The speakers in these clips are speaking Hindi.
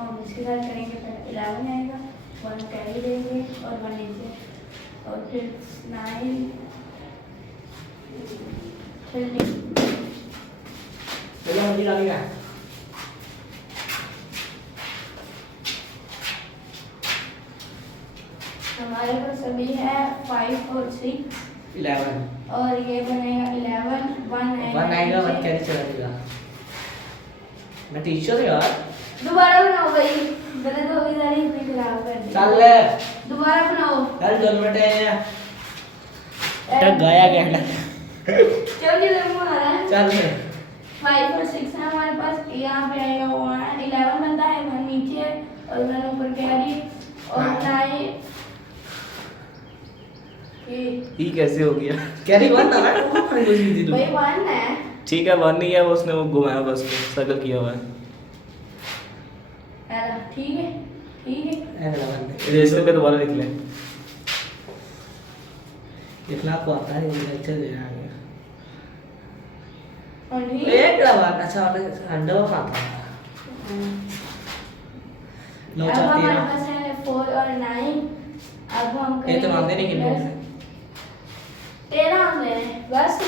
हम इसके साथ करेंगे। पहले 11 आएगा, 1 कैरी देंगे और 1 नीचे, और फिर 9 हमारे पास अभी है 5 और 6 11 और ये बनेगा 11, 1 आएगा 1 कैरी चला देगा। मैं टीचर यार। दोबारा बनाओ भाई, गलत हो गई सारी, इतनी खराब कर दी। चल ले दोबारा बनाओ यार, 2 मिनट है। टक गया क्या? चल किधर मुंह आ रहा है। चल ले 5 और 6 है हमारे पास। यहाँ पे आएगा 1, 11 बनता है, 1 नीचे और 1 ऊपर कैरी और 9 ये कैसे हो गया? कैरी 1 था ना, कुछ भी थी भाई 1 है। ठीक है, 1 नहीं है वो, उसने वो घुमाया बस सर्कल किया हुआ है। ऐसा ठीक है, ठीक है। रजिस्टर पे दोबारा लिख लें। इतना को आता है, ये लेक्चर दे रहा है। और ठीक एक बात अच्छा अंडा वो खाता है। अब हमारे पास है 4 और 9। अब हम ये तो मानते नहीं कितने हैं। 13 हम ले रहे हैं बस।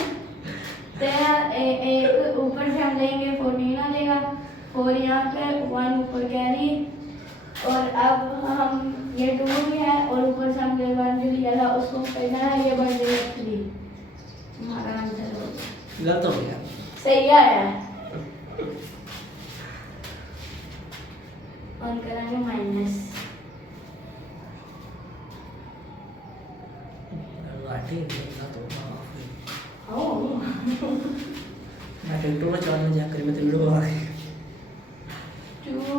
13 एक ऊपर से हम लेंगे, 14 आ जाएगा, 4 यहाँ पे, 1 ऊपर कैरी, और अब हम ये 2 भी है और ऊपर से हमने 1 जो लिया था उसको करना है, ये बन जाएगा 3। हमारा आंसर हो गया। गलत हो गया। सही आया है। और करेंगे माइनस। वाटी ना तो ओह मैं टेंटो में चलने जा कर मैं तो वीडियो बना रही 2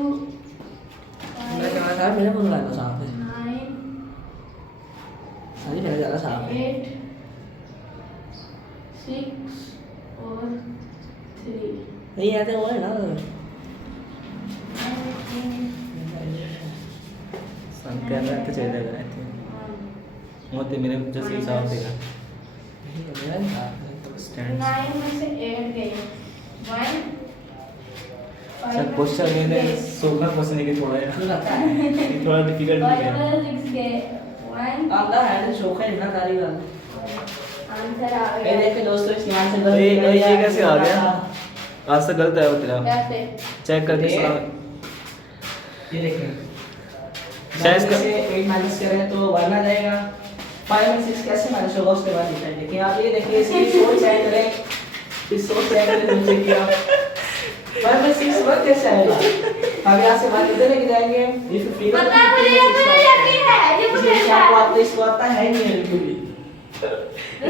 मैं क्या था, मेरे को लगा साहब 9 सारी मेरे ज्यादा साहब 8 6 और 3। नहीं आते वो है ना। कैमरा तो चल जाएगा आई थिंक मोते मेरे जैसे हिसाब देगा। नहीं तो मेरा था तो स्टैंड 9 में से 8 गए, 1 सर क्वेश्चन मैंने सोखा क्वेश्चन है कि थोड़ा क्यों लगता है ये थोड़ा डिफिकल्ट भी है। 6 गए, 1 आपका है शौक है ना तारी वाला। आंसर आ ये गया। देखे दोस्तों, इस यहाँ से ये कैसे आ गया? आज से गलत है वो तेरा, कैसे? चेक करके ये- सुना। ये देखें शायद शायद से 8 माइनस करें तो 1 आ जाएगा। 5 और 6 कैसे माइनस होगा उसके बाद लिखा है। देखिए आप ये देखिए इसकी सोच चेक करें, इस सोच चेक करें मुझे किया 5 और 6 वर्क कैसे आएगा। हम यहाँ से बात किधर लेके जाएंगे, ये 15 पता है मुझे, ये मुझे यकीन है, ये मुझे जी आपको आपको इसको आता है नहीं है बिल्कुल भी।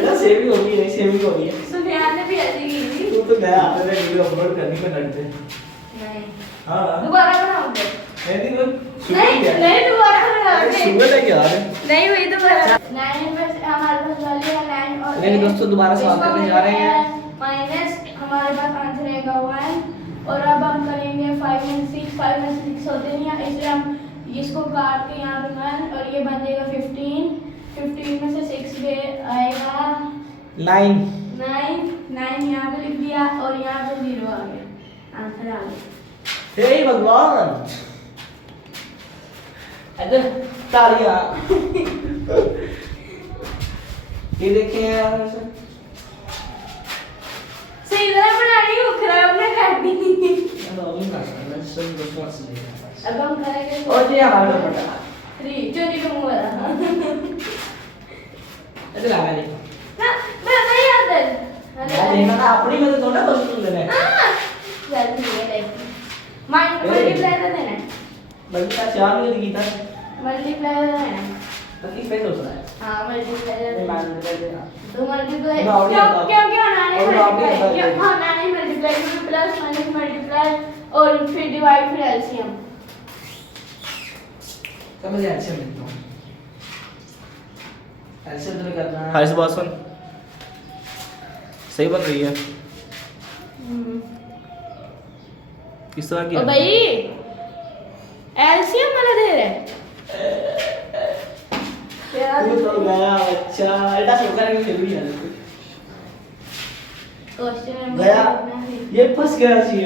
ना सेविंग होगी, नहीं सेविंग होगी। सुफियान ने भी ऐसी की थी। तू तो गया मैंने वीडियो अपलोड करनी में लगते। नहीं, हां दोबारा बनाओगे? नहीं वो नहीं दोबारा बनाओगे। शुगर है क्या यार? नहीं वही दोबारा। 9 में से हमारे पास वाली है 9 और नहीं दोस्तों, दोबारा सवाल करने जा रहे हैं। माइनस हमारे पास आंसर रहेगा 1 और अब हम करेंगे 5 और 6। 5 और 6 होते नहीं है, इसलिए हम इसको काट के यहाँ पे 1 और ये बन जाएगा 15। 15 में से 6 गए आएगा 9 9 यहाँ पे लिख दिया और यहाँ पे 0 आ गया, आंसर आ गया। हे भगवान, अगर तालियां ये देखिए यार, सही तरह बनानी हो, खराब ना कर दी। अब हम करेंगे और ये हमारा बेटा 3 चोरी का मुंह वाला। इधर आ गया। ना मैं नहीं आता। मैं देखा था अपनी में तो ना बस तुम लेने चल ठीक है देख। मल्टीप्लाई कर देना, बल्कि का चार में दिखी था मल्टीप्लाई कर देना। तो किस पे सोच रहा है। हाँ मल्टीप्लाई कर मैं देना। मान कर देना तो मल्टीप्लाई ना, और क्यों नहीं क्यों क्यों नानी और आप नहीं मल्टीप्लाई आता क्यों? है। हाँ नानी मल्टीप्लाई फिर प्लस माइनस मल्टीप्लाई और फिर डिवाइड फिर एलसीएम। समझ आया। अच्छा लिखता हूँ ऐसे तो करना है। हारिस बासन सही बन रही है। किस तरह की ओ है? भाई एलसीएम वाला दे रहे तू तो गया अच्छा, ऐसा सोचा नहीं फिर भी यार क्वेश्चन गया, ये फंस गया सी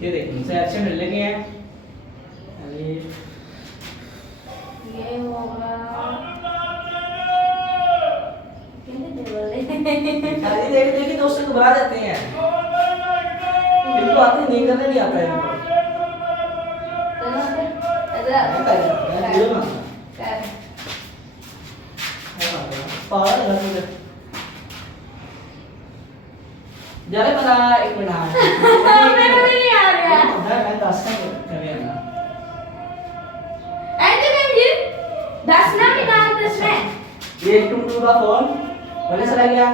ये देखो मुझसे अच्छे मिल लगे हैं अलिफ ये होगा खाली देख देख के दोस्तों घबरा जाते हैं इनको आते नहीं करने नहीं आता है इनको पावर लगा तुझे जाने बना एक मिनट हाँ मेरे को नहीं आ रहा मैं 10 का करें ना ऐसे नहीं ये 10 ना भी ना 10 में ये 2 2 का 4 वाले चला गया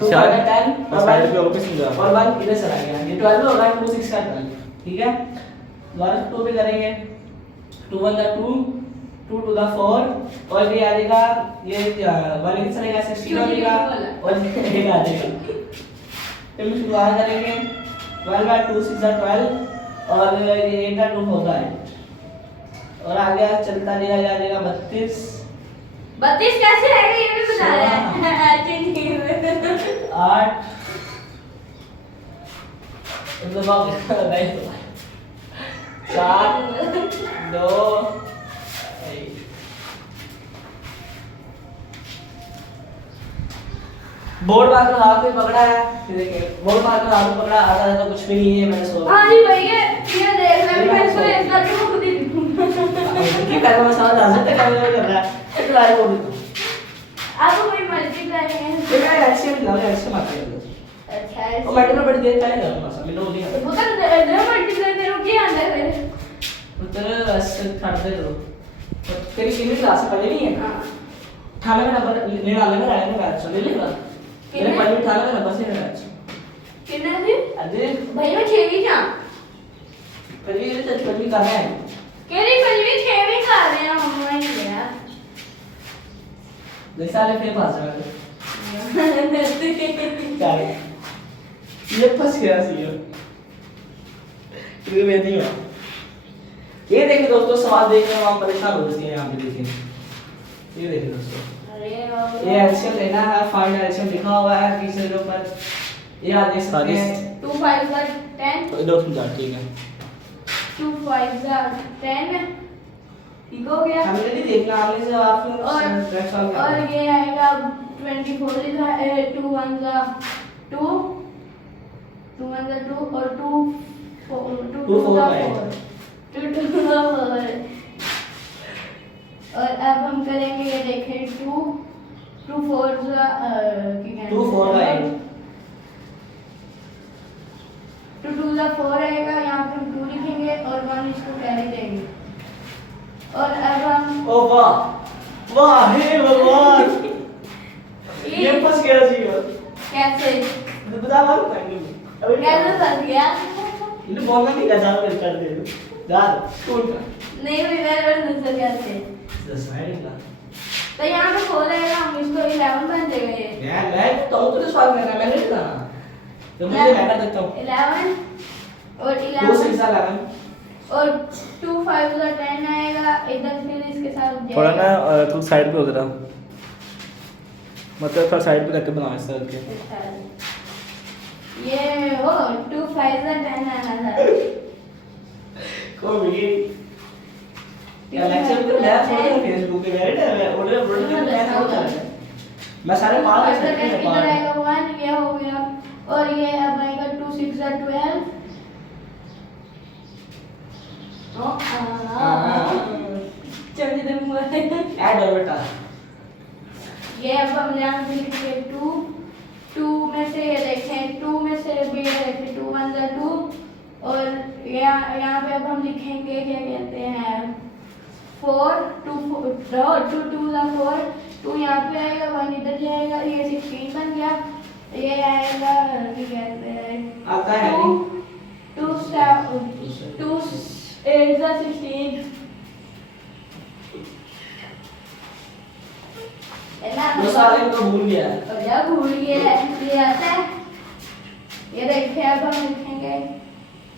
2 का 10 बस साइड पे वापस नहीं जा और 1 इधर चला गया ये 12 होगा 2 6 का 12 ठीक है दोबारा 2 पे करेंगे 2 1 का 2 2 2 का 4 और ये आ जाएगा ये 1 इधर चलेगा 16 हो जाएगा और ये आ जाएगा फिर शुरुआत करेंगे 12 by 2 6 are 12 और ये 8 का 2 होगा है और आगे चलता जाएगा 32 32 कैसे आएगा ये भी बता रहा है अच्छी नहीं 8 दबाओ नहीं 7 2 बोर्ड मार्कर हाथ में पकड़ा है देखिए बोर्ड मार्कर हाथ में पकड़ा आधा तो कुछ भी नहीं है मैंने सोचा हाँ जी भैया ये देख ले मैं इसको इस करके खुद ही लिखूंगा कि पहले मैं समझ आ सकता है कर रहा है एक लाइन बोल दो आपको कोई मल्टीप्लाई है ये मैं ऐसे भी लाऊं ऐसे मत कर दो अच्छा और मैं तो बड़ी देर पहले करूंगा सब मिलो नहीं तो पता है मल्टीप्लाई करो क्या अंदर है उधर ऐसे काट दे दो तेरी कितनी क्लास पढ़ी नहीं है हां थाने में नंबर ले डालने में रहने में अच्छा ले लेगा मेरे पढ़ी थाने में नंबर से रहना अच्छा कितना जी अरे भाई मैं 6वीं क्या पढ़ी ये तो पढ़ी करना है केरी पहली 6वीं कर रहे हैं मम्मा ही गया जैसा ले फिर पास में क्या ये फंस गया सी ये मैं नहीं हूं ये देखिए दोस्तों सवाल देखने में आप परेशान हो जाते हैं यहाँ पे देखिए ये देखिए दोस्तों अरे ये एलसीएम लेना है फाइंड एलसीएम लिखा हुआ है पीछे के ऊपर ये आप देख सकते हैं 2 5 10 दो समझा ठीक है 2 5 10 ठीक हो गया हमें नहीं देखना हमने से आप और ये आएगा 24 लिखा है 2 1 2 2 1 2 और 2 4 2 4 और अब हम करेंगे ये देखें 2 2 4 2 4 8 2 2 4 आएगा यहाँ पे हम 2 लिखेंगे और 1 इसको कैरी देंगे और अब हम ओ वाह वाह हे भगवान ये फंस गया जी कैसे बता मारो अभी कैसे फंस गया इन्हें बोलना नहीं कर कर दे जा कौन का नहीं भाई मेरे दूसरा कैसे 10 मिनट का तो यहाँ पे खोलेगा हम इसको 11 बन जाएगा ये मैं तो सवाल करना मैंने नहीं करना तो मुझे मैं कर देता हूं 11 और 2 6 11 और 2 5 10 आएगा इधर फिर इसके साथ थोड़ा ना तू साइड पे हो जरा मतलब थोड़ा साइड पे करके बना ऐसा करके ये हो 2 5 10 आना था कोई भी क्या लेक्चर पे मैं फोटो फेसबुक पे मेरे मैं ऑर्डर मैं सारे पाल इधर आएगा 1 ये हो गया और ये अब आएगा 2 6 12 चल इधर मुंह ऐड और बेटा ये अब हम यहाँ पे लिखेंगे 2 में से ये देखें 2 में से भी ये देखें 2 1 2 और यहाँ पे अब हम लिखेंगे क्या कहते हैं 4 2 2 2 4 2 यहाँ पे आएगा 1 इधर जाएगा ये 16 बन गया ये आएगा क्या कहते हैं आता है 2 8 16 दो साल इनको भूल गया और जब भूल गया ये आता है ये देखिए अब हम लिखेंगे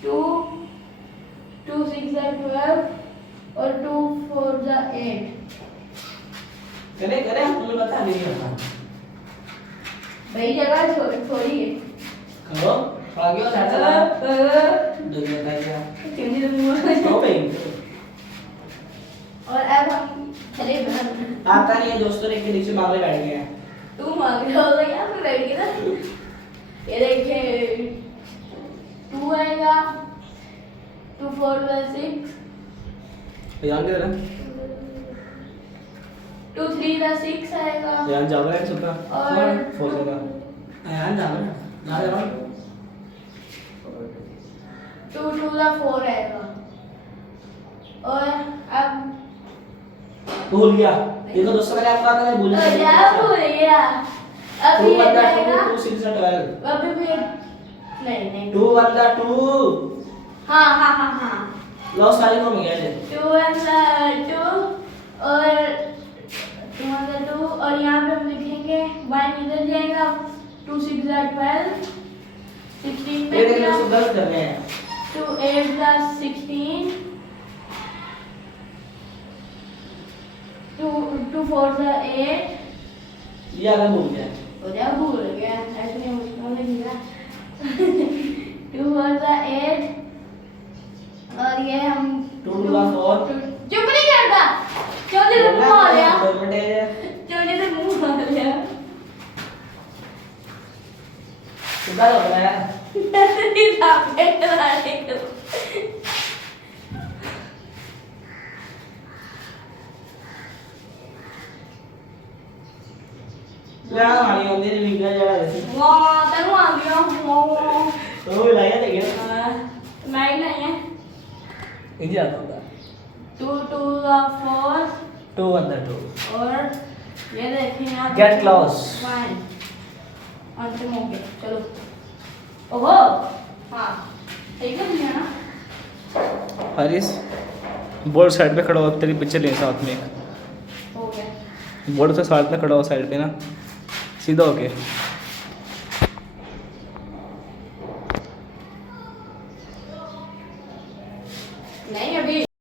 2 2 6 12 और 2 4 8 करे करे तुम्हें पता नहीं होता भाई जगह छोड़िए करो आगे और ऐसा दुनिया का क्या स्टॉपिंग। और अब हम चले बहन आता नहीं है दोस्तों ने के नीचे मांगले बैठ गए हैं। तू मांग रहा होगा क्या फिर बैठ गया ना ये देखिए 2 आएगा 2 4 6 यार किधर है 2 3 6 आएगा यार जा रहा है सुनना और 4 से का यार जा रहा 2 2 4 आएगा और अब भूल गया। ये तो दोस्तों मैंने आपको आता है भूल क्या भूल गया अब टू ये वन द आएगा 2 6 12 अभी भी नहीं 2 1 द 2 हाँ लॉस वाली को में गया थे 2 1 2 और 2 1 2 और यहाँ पे हम लिखेंगे 1 इधर जाएगा 2 6 12 16 में ये देखिए दोस्तों गलत कर रहे हैं। 2 8 16 2 4 8 ये आगे भूल गया। हो जा भूल गया ऐसे नहीं मुश्किल नहीं दिया 2 4 8 और ये हम 2 2 4 चुप नहीं करता चोली से मुंह आ गया 2 मिनट चोली से मुंह आ गया कितना हो गया यार। नहीं था बेटे यार हमारी होंदी नहीं मिल गया जरा वैसे वाह तनु आ गया वाह तो भी लाया था क्या मैं ही नहीं है इजी आता होगा 2 2 4 2 1 द 2 और ये देखिए यहाँ Get close. Fine. अंतिम हो गया चलो ओहो हाँ ठीक है भैया ना हरीश बोर्ड साइड पे खड़ा हो तेरी पिक्चर ले साथ में हो गया बोर्ड से साथ में खड़ा हो साइड पे ना सीधा होके नहीं अभी